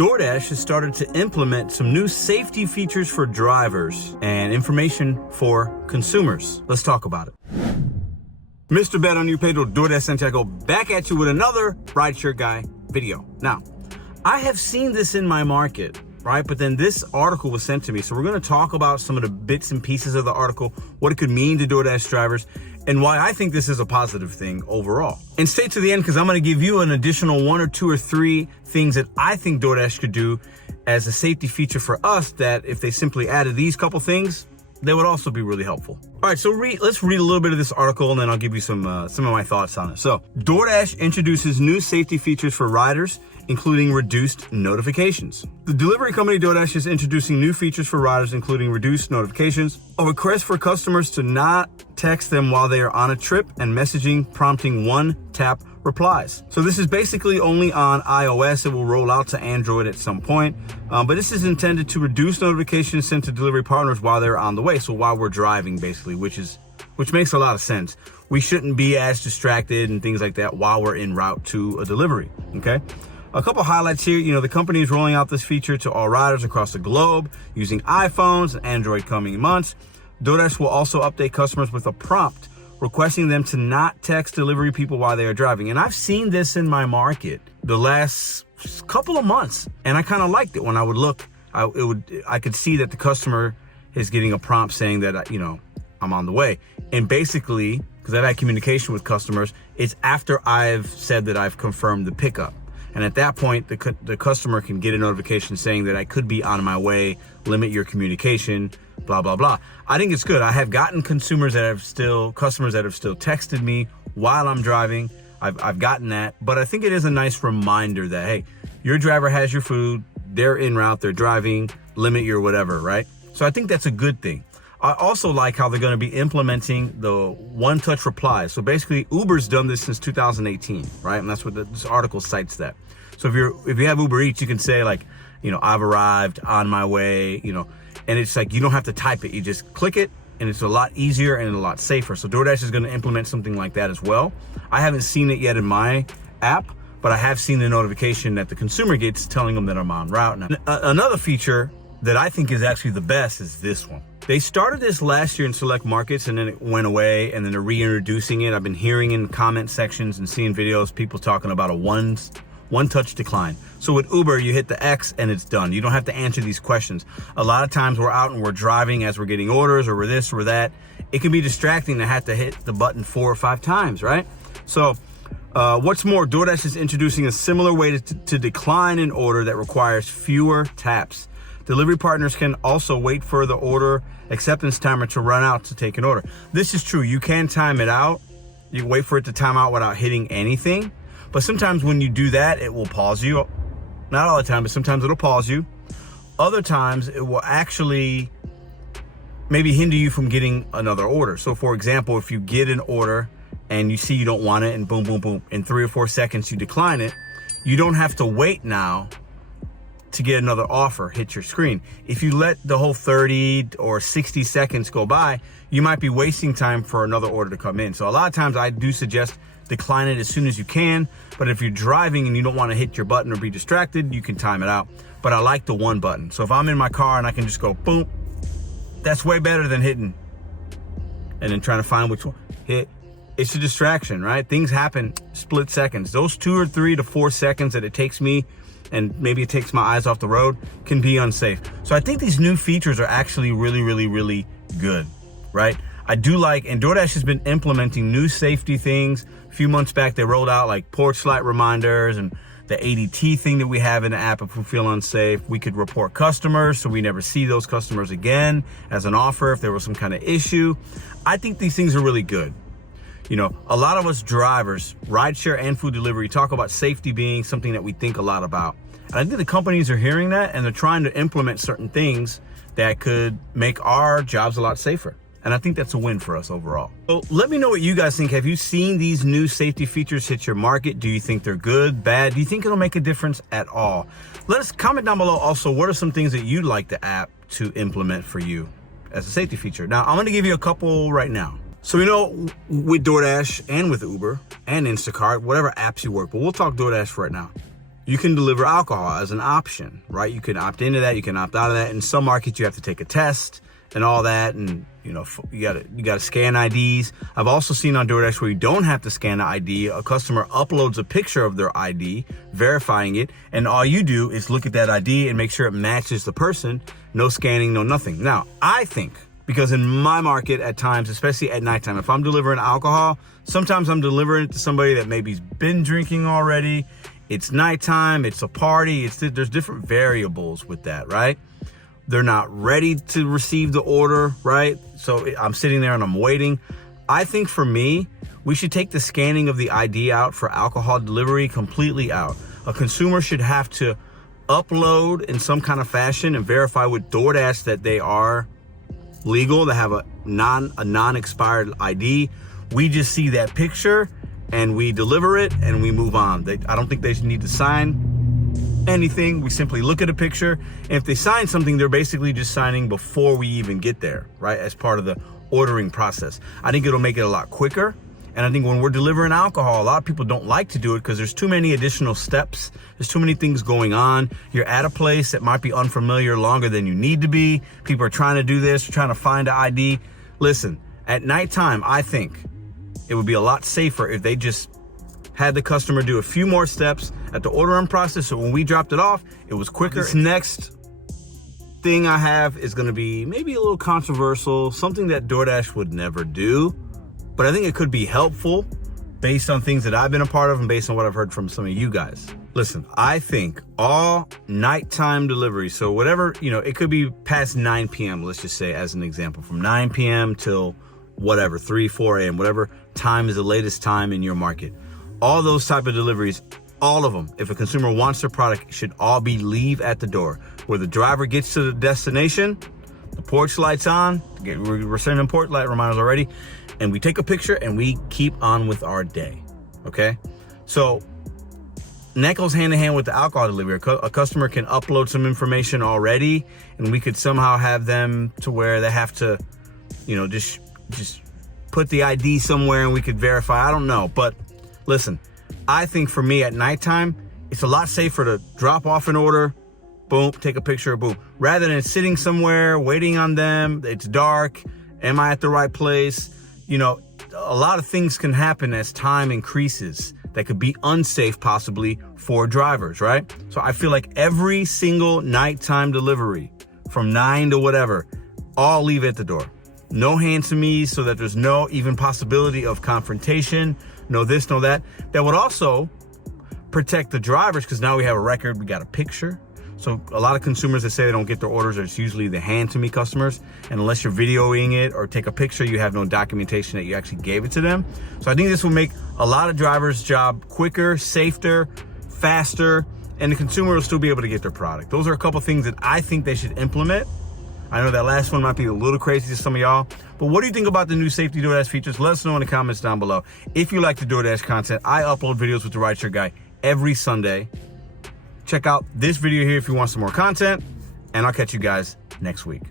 DoorDash has started to implement some new safety features for drivers and information for consumers. Let's talk about it. Mr. Bet on You Pedro DoorDash Santiago back at you with another RideShare Guy video. Now, I have seen this in my market, right? But then this article was sent to me. So we're going to talk about some of the bits and pieces of the article, what it could mean to DoorDash drivers, and why I think this is a positive thing overall. And stay to the end because I'm going to give you an additional 1 or 2 or 3 things that I think DoorDash could do as a safety feature for us that if they simply added these couple things, they would also be really helpful. All right, so let's read a little bit of this article and then I'll give you some of my thoughts on it. So DoorDash introduces new safety features for riders, including reduced notifications. The delivery company DoorDash is introducing new features for riders, including reduced notifications, a request for customers to not text them while they are on a trip, and messaging prompting one-tap replies. So this is basically only on iOS. It will roll out to Android at some point, but this is intended to reduce notifications sent to delivery partners while they're on the way. So while we're driving, basically, which makes a lot of sense. We shouldn't be as distracted and things like that while we're en route to a delivery, okay? A couple highlights here. The company is rolling out this feature to all riders across the globe using iPhones and Android coming months. DoorDash will also update customers with a prompt requesting them to not text delivery people while they are driving. And I've seen this in my market the last couple of months, and I kind of liked it. When I would look, I could see that the customer is getting a prompt saying that, I'm on the way. And basically, because I've had communication with customers, it's after I've said that I've confirmed the pickup. And at that point, the customer can get a notification saying that I could be on my way, limit your communication, blah, blah, blah. I think it's good. I have gotten customers that have still texted me while I'm driving. I've gotten that, but I think it is a nice reminder that, hey, your driver has your food, they're en route, they're driving, limit your whatever, right? So I think that's a good thing. I also like how they're going to be implementing the one-touch replies. So basically, Uber's done this since 2018, right? And that's what this article cites that. So if you have Uber Eats, you can say like, I've arrived, on my way, and it's like you don't have to type it. You just click it, and it's a lot easier and a lot safer. So DoorDash is going to implement something like that as well. I haven't seen it yet in my app, but I have seen the notification that the consumer gets telling them that I'm en route. Now, another feature that I think is actually the best is this one. They started this last year in select markets and then it went away, and then they're reintroducing it. I've been hearing in comment sections and seeing videos, people talking about a one-touch decline. So with Uber, you hit the X and it's done. You don't have to answer these questions. A lot of times we're out and we're driving as we're getting orders, or we're this or that. It can be distracting to have to hit the button 4 or 5 times, right? So what's more, DoorDash is introducing a similar way to decline an order that requires fewer taps. Delivery partners can also wait for the order acceptance timer to run out to take an order. This is true. You can time it out. You can wait for it to time out without hitting anything. But sometimes when you do that, it will pause you. Not all the time, but sometimes it'll pause you. Other times it will actually maybe hinder you from getting another order. So for example, if you get an order and you see you don't want it and boom, boom, boom, in 3 or 4 seconds you decline it, you don't have to wait now to get another offer hit your screen. If you let the whole 30 or 60 seconds go by, you might be wasting time for another order to come in. So a lot of times I do suggest decline it as soon as you can, but if you're driving and you don't want to hit your button or be distracted, you can time it out. But I like the one button. So if I'm in my car and I can just go boom, that's way better than hitting and then trying to find which one hit. It's a distraction, right? Things happen split seconds. Those 2 or 3 to 4 seconds that it takes me, and maybe it takes my eyes off the road, can be unsafe. So I think these new features are actually really, really, really good, right? I do like, and DoorDash has been implementing new safety things. A few months back, they rolled out like porch light reminders and the ADT thing that we have in the app. If we feel unsafe, we could report customers so we never see those customers again as an offer if there was some kind of issue. I think these things are really good. A lot of us drivers, rideshare and food delivery, talk about safety being something that we think a lot about. And I think the companies are hearing that and they're trying to implement certain things that could make our jobs a lot safer. And I think that's a win for us overall. So let me know what you guys think. Have you seen these new safety features hit your market? Do you think they're good, bad? Do you think it'll make a difference at all? Let us comment down below also, what are some things that you'd like the app to implement for you as a safety feature? Now, I'm gonna give you a couple right now. So, with DoorDash and with Uber and Instacart, whatever apps you work, but we'll talk DoorDash for right now. you can deliver alcohol as an option, right? You can opt into that, you can opt out of that. In some markets, you have to take a test and all that, and you gotta scan IDs. I've also seen on DoorDash where you don't have to scan the ID. A customer uploads a picture of their ID, verifying it, and all you do is look at that ID and make sure it matches the person. No scanning, no nothing. Now, I think, because in my market at times, especially at nighttime, if I'm delivering alcohol, sometimes I'm delivering it to somebody that maybe's been drinking already. It's nighttime, it's a party, there's different variables with that, right? They're not ready to receive the order, right? So I'm sitting there and I'm waiting. I think for me, we should take the scanning of the ID out for alcohol delivery completely out. A consumer should have to upload in some kind of fashion and verify with DoorDash that they are legal, to have a non-expired ID. We just see that picture and we deliver it and we move on. I don't think they should need to sign anything. We simply look at a picture, and if they sign something, they're basically just signing before we even get there, right? As part of the ordering process. I think it'll make it a lot quicker. And I think when we're delivering alcohol, a lot of people don't like to do it because there's too many additional steps. There's too many things going on. You're at a place that might be unfamiliar longer than you need to be. People are trying to do this, trying to find an ID. Listen, at nighttime, I think it would be a lot safer if they just had the customer do a few more steps at the ordering process, so when we dropped it off, it was quicker. This next thing I have is gonna be maybe a little controversial, something that DoorDash would never do, but I think it could be helpful based on things that I've been a part of and based on what I've heard from some of you guys. Listen, I think all nighttime deliveries, so whatever, it could be past 9 p.m., let's just say as an example, from 9 p.m. till whatever, 3, 4 a.m., whatever time is the latest time in your market. All those type of deliveries, all of them, if a consumer wants their product, should all be leave at the door. Where the driver gets to the destination, the porch light's on, we're sending porch light reminders already, and we take a picture and we keep on with our day, okay? So that goes hand in hand with the alcohol delivery. A customer can upload some information already, and we could somehow have them to where they have to, just put the ID somewhere and we could verify. I don't know, but listen, I think for me at nighttime, it's a lot safer to drop off an order, boom, take a picture, boom, rather than sitting somewhere waiting on them. It's dark. Am I at the right place? A lot of things can happen as time increases that could be unsafe possibly for drivers, right? So I feel like every single nighttime delivery from 9 to whatever, all leave at the door. No hands-to-me, so that there's no even possibility of confrontation. No this, no that. That would also protect the drivers, because now we have a record, we got a picture. So a lot of consumers that say they don't get their orders, it's usually the hand-to-me customers. And unless you're videoing it or take a picture, you have no documentation that you actually gave it to them. So I think this will make a lot of drivers' job quicker, safer, faster, and the consumer will still be able to get their product. Those are a couple things that I think they should implement. I know that last one might be a little crazy to some of y'all, but what do you think about the new safety DoorDash features? Let us know in the comments down below. If you like the DoorDash content, I upload videos with the RideShare Guy every Sunday. Check out this video here if you want some more content, and I'll catch you guys next week.